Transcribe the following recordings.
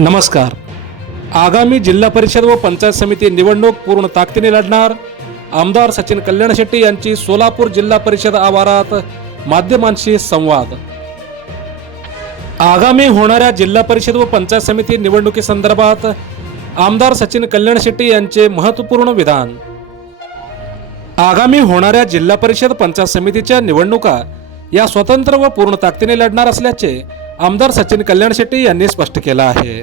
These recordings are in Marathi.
नमस्कार. आगामी जिल्हा परिषद व पंचायत समिती निवडणूक पूर्ण ताकदीने लढणार. आमदार सचिन कल्याण शेट्टी यांची सोलापूर जिल्हा परिषद आवारात माध्यमांशी संवाद. आगामी होणाऱ्या जिल्हा परिषद व पंचायत समिती निवडणुकीसंदर्भात आमदार सचिन कल्याण शेट्टी यांचे महत्त्वपूर्ण विधान. आगामी होणाऱ्या जिल्हा परिषद पंचायत समितीच्या निवडणुका या स्वतंत्र व पूर्ण ताकदीने लढणार असल्याचे आमदार सचिन कल्याण शेट्टी यांनी स्पष्ट केलं आहे.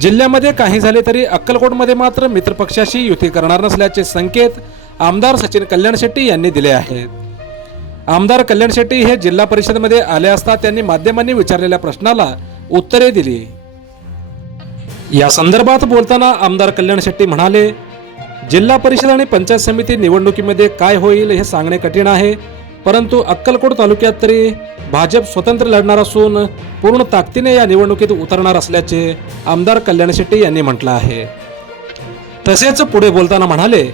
जिल्ह्यामध्ये काही झाले तरी अक्कलकोटमध्ये मात्र मित्रपक्षाशी युती करणार नसल्याचे संकेत आमदार सचिन कल्याण शेट्टी यांनी दिले आहेत. आमदार कल्याण शेट्टी हे जिल्हा परिषदमध्ये आले असता त्यांनी माध्यमांनी विचारलेल्या प्रश्नाला उत्तरे दिली. या संदर्भात बोलताना आमदार कल्याण शेट्टी म्हणाले जिल्हा परिषद आणि पंचायत समिती निवडणुकीमध्ये काय होईल हे सांगणे कठीण आहे. परंतु अक्कलकोट तालुक्यात तरी भाजप स्वतंत्र लढणार असून पूर्ण ताकदीने या निवडणुकीत उतरणार असल्याचे आमदार कल्याण शेट्टी यांनी म्हटलं आहे. तसेच पुढे बोलताना म्हणाले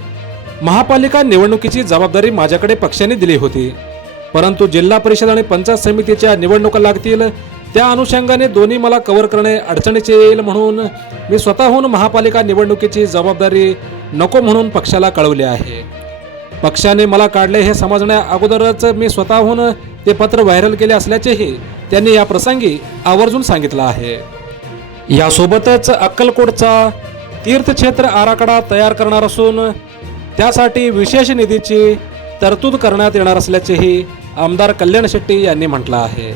महापालिका निवडणुकीची जबाबदारी माझ्याकडे पक्षाने दिली होती. परंतु जिल्हा परिषद आणि पंचायत समितीच्या निवडणुका लागतील त्या अनुषंगाने दोन्ही मला कव्हर करणे अडचणीचे येईल म्हणून मी स्वतःहून महापालिका निवडणुकीची जबाबदारी नको म्हणून पक्षाला कळवले आहे. पक्षाने मला काढले हे समजण्या अगोदरच मी स्वतःहून ते पत्र व्हायरल केले असल्याचेही त्यांनी या प्रसंगी आवर्जून सांगितलं आहे. यासोबतच अक्कलकोटचा तीर्थक्षेत्र आराखडा तयार करणार असून त्यासाठी विशेष निधीची तरतूद करण्यात येणार असल्याचेही आमदार कल्याण शेट्टी यांनी म्हटलं आहे.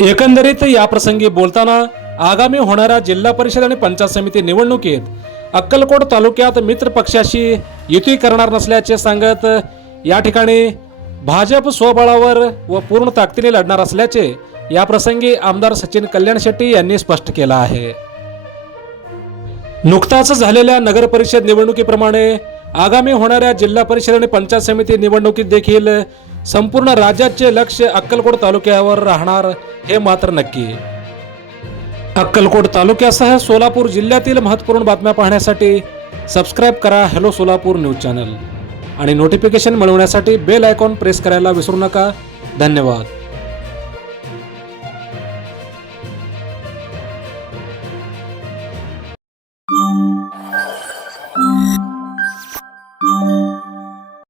एकंदरीत या प्रसंगी बोलताना आगामी होणाऱ्या जिल्हा परिषद आणि पंचायत समिती निवडणुकीत अक्कलकोट तालुक्यात मित्र पक्षाशी युती करणार नसल्याचे सांगत या ठिकाणी भाजप स्वबळावर व पूर्ण ताकदीने लढणार असल्याचे या प्रसंगी आमदार सचिन कल्याण शेट्टी यांनी स्पष्ट केलं आहे. नुकताच झालेल्या नगर परिषद निवडणुकीप्रमाणे आगामी होणाऱ्या जिल्हा परिषद आणि पंचायत समिती निवडणुकीत देखील संपूर्ण राज्याचे लक्ष अक्कलकोट तालुक्यावर राहणार हे मात्र नक्की. अक्कलकोट तालुक्यासह सोलापूर जिल्ह्यातील महत्त्वपूर्ण बातम्या पाहण्यासाठी सबस्क्राईब करा हॅलो सोलापूर न्यूज चॅनल. आणि नोटिफिकेशन मिळवण्यासाठी बेल आयकॉन प्रेस करायला विसरू नका. धन्यवाद.